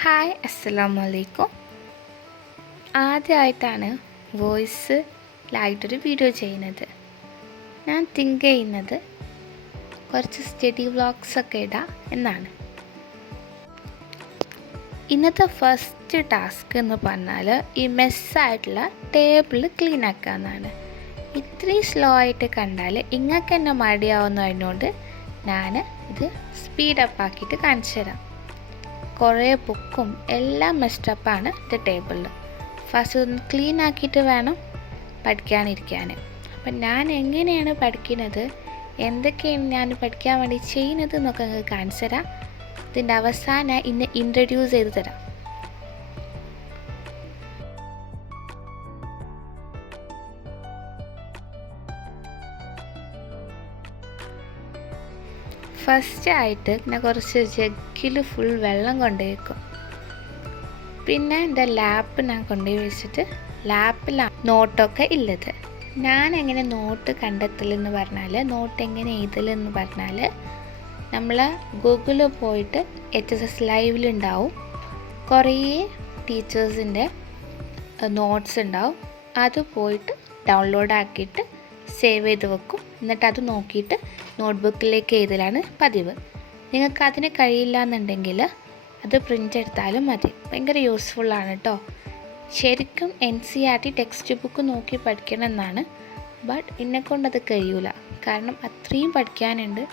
Hi അസ്സലാമു അലൈക്കും. ആദ്യമായിട്ടാണ് വോയിസിലായിട്ടൊരു വീഡിയോ ചെയ്യുന്നത്. ഞാൻ തിങ്ക് ചെയ്യുന്നത് കുറച്ച് സ്റ്റഡി വ്ളോഗ്സൊക്കെ ഇടാം എന്നാണ്. ഇന്നത്തെ ഫസ്റ്റ് ടാസ്ക് എന്ന് പറഞ്ഞാൽ ഈ മെസ്സായിട്ടുള്ള ടേബിൾ ക്ലീൻ ആക്കുക എന്നാണ്. ഇത്രയും സ്ലോ ആയിട്ട് കണ്ടാൽ ഇങ്ങൾക്ക് തന്നെ മടിയാവുന്നതിനോട് ഞാൻ ഇത് സ്പീഡപ്പ് ആക്കിയിട്ട് കാണിച്ചു തരാം. കുറേ ബുക്കും എല്ലാം മെസ്റ്റപ്പാണ് എൻ്റെ ടേബിളിൽ. ഫസ്റ്റ് ഒന്ന് ക്ലീൻ ആക്കിയിട്ട് വേണം പഠിക്കാനിരിക്കാൻ. അപ്പം ഞാൻ എങ്ങനെയാണ് പഠിക്കുന്നത്, എന്തൊക്കെയാണ് ഞാൻ പഠിക്കാൻ വേണ്ടി ചെയ്യുന്നത് എന്നൊക്കെ നിങ്ങൾക്ക് കാണിച്ചു തരാം. ഇതിൻ്റെ അവസാനം ഇന്ന് ഇൻട്രൊഡ്യൂസ് ചെയ്ത് തരാം. ഫസ്റ്റ് ആയിട്ട് ഞാൻ കുറച്ച് ജഗ്ഗിൽ ഫുൾ വെള്ളം കൊണ്ടുപോയി വെക്കും. പിന്നെ എൻ്റെ ലാപ്പ് ഞാൻ കൊണ്ടുപോയി വെച്ചിട്ട് ലാപ്പിലാണ് നോട്ടൊക്കെ ഉള്ളത്. ഞാൻ എങ്ങനെ നോട്ട് കണ്ടെത്തലെന്ന് പറഞ്ഞാൽ, നോട്ട് എങ്ങനെ എഴുതലെന്ന് പറഞ്ഞാൽ, നമ്മൾ ഗൂഗിളിൽ പോയിട്ട് HSS ലൈവിലുണ്ടാവും കുറേ ടീച്ചേഴ്സിൻ്റെ നോട്ട്സ് ഉണ്ടാവും. അത് പോയിട്ട് ഡൗൺലോഡ് ആക്കിയിട്ട് സേവ് ചെയ്ത് വെക്കും. എന്നിട്ട് അത് നോക്കിയിട്ട് നോട്ട്ബുക്കിലേക്ക് എഴുതലാണ് പതിവ്. നിങ്ങൾക്ക് അതിന് കഴിയില്ല എന്നുണ്ടെങ്കിൽ അത് പ്രിൻ്റ് എടുത്താലും മതി. ഭയങ്കര യൂസ്ഫുള്ളാണ് കേട്ടോ. ശരിക്കും NCERT ടെക്സ്റ്റ് ബുക്ക് നോക്കി പഠിക്കണം എന്നാണ്. ബട്ട് എന്നെക്കൊണ്ടത് കഴിയൂല. കാരണം അത്രയും പഠിക്കാനുണ്ട്.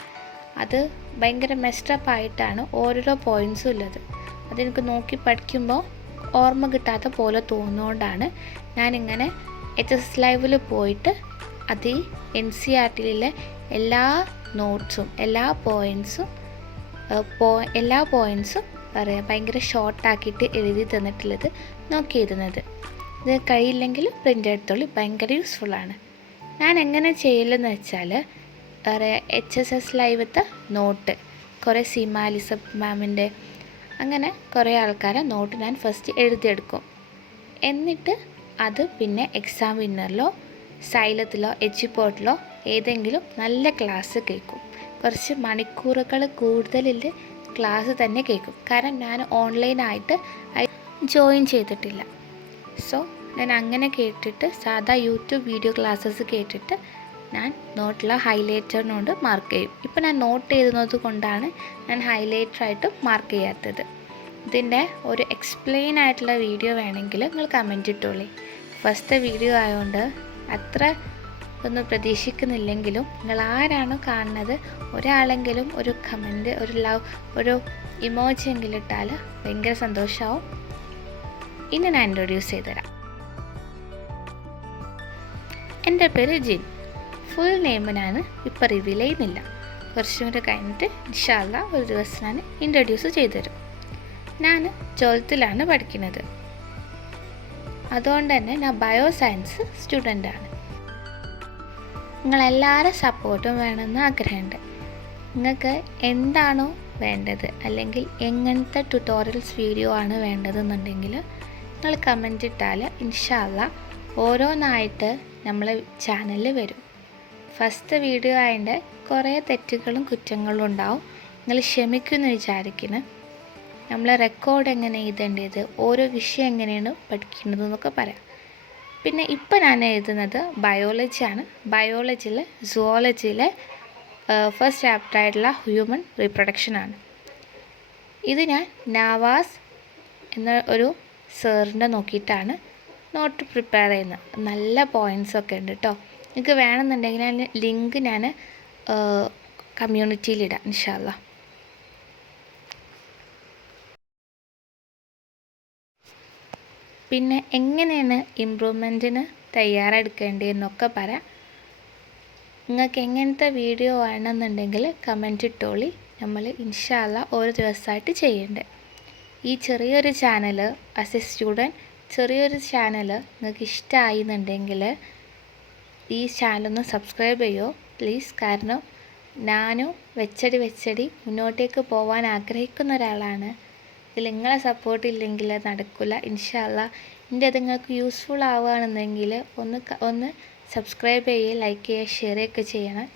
അത് ഭയങ്കര മെസ്റ്റപ്പായിട്ടാണ് ഓരോരോ പോയിൻറ്റ്സും ഉള്ളത്. അതെനിക്ക് നോക്കി പഠിക്കുമ്പോൾ ഓർമ്മ കിട്ടാത്ത പോലെ തോന്നുന്നതുകൊണ്ടാണ് ഞാനിങ്ങനെ HSS ലൈവിൽ പോയിട്ട് അത് NCERTയിലെ എല്ലാ നോട്ട്സും എല്ലാ പോയിൻറ്റ്സും പറയാം ഭയങ്കര ഷോർട്ടാക്കിയിട്ട് എഴുതി തന്നിട്ടുള്ളത് നോക്കി എഴുതുന്നത്. ഇത് കഴിയില്ലെങ്കിൽ പ്രിൻ്റ് എടുത്തോളൂ. ഭയങ്കര യൂസ്ഫുള്ളാണ്. ഞാൻ എങ്ങനെ ചെയ്യലെന്ന് വെച്ചാൽ, HSS ലൈവത്തെ നോട്ട് കുറേ സിമാലിസ മാമിൻ്റെ അങ്ങനെ കുറേ ആൾക്കാരെ നോട്ട് ഞാൻ ഫസ്റ്റ് എഴുതിയെടുക്കും. എന്നിട്ട് അത് പിന്നെ എക്സാം വിന്നറിലോ സൈലത്തിലോ എച്ചിപ്പോർട്ടിലോ ഏതെങ്കിലും നല്ല ക്ലാസ് കേൾക്കും. കുറച്ച് മണിക്കൂറുകൾ കൂടുതലിൽ ക്ലാസ് തന്നെ കേൾക്കും. കാരണം ഞാൻ ഓൺലൈനായിട്ട് ജോയിൻ ചെയ്തിട്ടില്ല. സോ ഞാൻ അങ്ങനെ കേട്ടിട്ട് സാധാ യൂട്യൂബ് വീഡിയോ ക്ലാസ്സസ് കേട്ടിട്ട് ഞാൻ നോട്ടിലെ ഹൈലൈറ്ററിനോട് മാർക്ക് ചെയ്യും. ഇപ്പോൾ ഞാൻ നോട്ട് എഴുതുന്നത് കൊണ്ടാണ് ഞാൻ ഹൈലൈറ്ററായിട്ട് മാർക്ക് ചെയ്യാത്തത്. ഇതിൻ്റെ ഒരു എക്സ്പ്ലെയിൻ ആയിട്ടുള്ള വീഡിയോ വേണമെങ്കിൽ നിങ്ങൾ കമൻറ്റ് ഇട്ടോളി. ഫസ്റ്റ് വീഡിയോ ആയതുകൊണ്ട് അത്ര ഒന്നും പ്രതീക്ഷിക്കുന്നില്ലെങ്കിലും നിങ്ങൾ ആരാണോ കാണുന്നത് ഒരാളെങ്കിലും ഒരു കമൻറ്റ്, ഒരു ലവ്, ഒരു ഇമോജി എങ്കിലും ഇട്ടാൽ ഭയങ്കര സന്തോഷമാവും. ഇനി ഞാൻ ഇൻട്രൊഡ്യൂസ് ചെയ്തുതരാം. എൻ്റെ പേര് ജിൻ. ഫുൾ നെയിം ഞാൻ ഇപ്പോൾ റിവീൽ ചെയ്യുന്നില്ല. കുറച്ചും കൂടെ കഴിഞ്ഞിട്ട് ഇൻഷാ അല്ലാഹ് ഒരു ദിവസം ഞാൻ ഇൻട്രൊഡ്യൂസ് ചെയ്തു തരും. ഞാൻ 12th പഠിക്കുന്നത്. അതുകൊണ്ട് തന്നെ ഞാൻ ബയോ സയൻസ് സ്റ്റുഡൻ്റാണ്. നിങ്ങളെല്ലാവരും സപ്പോർട്ടും വേണമെന്ന് ആഗ്രഹമുണ്ട്. നിങ്ങൾക്ക് എന്താണോ വേണ്ടത്, അല്ലെങ്കിൽ എങ്ങനത്തെ ട്യൂട്ടോറിയൽസ് വീഡിയോ ആണ് വേണ്ടതെന്നുണ്ടെങ്കിൽ നിങ്ങൾ കമൻറ്റ് ഇട്ടാൽ ഇൻഷാ അല്ലാഹ് ഓരോന്നായിട്ട് നമ്മളെ ചാനലിൽ വരും. ഫസ്റ്റ് വീഡിയോ ആയതിൻ്റെ കുറേ തെറ്റുകളും കുറ്റങ്ങളും ഉണ്ടാവും. നിങ്ങൾ ക്ഷമിക്കുമെന്ന് വിചാരിക്കുന്നു. നമ്മൾ റെക്കോർഡ് എങ്ങനെ എഴുതേണ്ടത്, ഓരോ വിഷയം എങ്ങനെയാണ് പഠിക്കേണ്ടതെന്നൊക്കെ പറയാം. പിന്നെ ഇപ്പോൾ ഞാൻ എഴുതുന്നത് ബയോളജിയാണ്. ബയോളജിയിൽ സുവോളജിയിലെ ഫസ്റ്റ് ചാപ്റ്ററായിട്ടുള്ള ഹ്യൂമൻ റീപ്രൊഡക്ഷനാണ്. ഇത് ഞാൻ നവാസ് എന്ന ഒരു സാറിൻ്റെ നോക്കിയിട്ടാണ് നോട്ട് പ്രിപ്പയർ ചെയ്യുന്നത്. നല്ല പോയിൻറ്റ്സൊക്കെ ഉണ്ട് കേട്ടോ. നിങ്ങൾക്ക് വേണമെന്നുണ്ടെങ്കിൽ ഞാൻ ലിങ്ക് ഞാൻ കമ്മ്യൂണിറ്റിയിലിടാം ഇൻഷാ അല്ലാഹ്. പിന്നെ എങ്ങനെയാണ് ഇമ്പ്രൂവ്മെൻറ്റിന് തയ്യാറെടുക്കേണ്ടതെന്നൊക്കെ പറയാം. നിങ്ങൾക്ക് എങ്ങനത്തെ വീഡിയോ വേണമെന്നുണ്ടെങ്കിൽ കമൻറ്റ് ഇട്ടോളി. നമ്മൾ ഇൻഷാ അല്ലാഹ് ഓരോ ദിവസമായിട്ട് ചെയ്യേണ്ടത്. ഈ ചെറിയൊരു ചാനൽ ആസ് എ സ്റ്റുഡൻറ്റ്, ചെറിയൊരു ചാനൽ നിങ്ങൾക്ക് ഇഷ്ടമായി എന്നുണ്ടെങ്കിൽ ഈ ചാനലൊന്ന് സബ്സ്ക്രൈബ് ചെയ്യുമോ പ്ലീസ്. കാരണം ഞാനും വെച്ചടി മുന്നോട്ടേക്ക് പോകാൻ ആഗ്രഹിക്കുന്ന ഒരാളാണ്. ഇതിൽ നിങ്ങളെ സപ്പോർട്ട് ഇല്ലെങ്കിൽ നടക്കില്ല. ഇൻഷാ അല്ലാഹ് എൻ്റെ അത് നിങ്ങൾക്ക് യൂസ്ഫുൾ ആവുകയാണെന്നെങ്കിൽ ഒന്ന് സബ്സ്ക്രൈബ് ചെയ്യുക, ലൈക്ക് ചെയ്യുക, ഷെയർ ഒക്കെ ചെയ്യണം.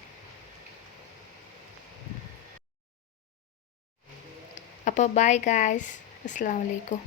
അപ്പോൾ ബൈ ഗായ്സ്. അസ്സലാമു അലൈക്കും.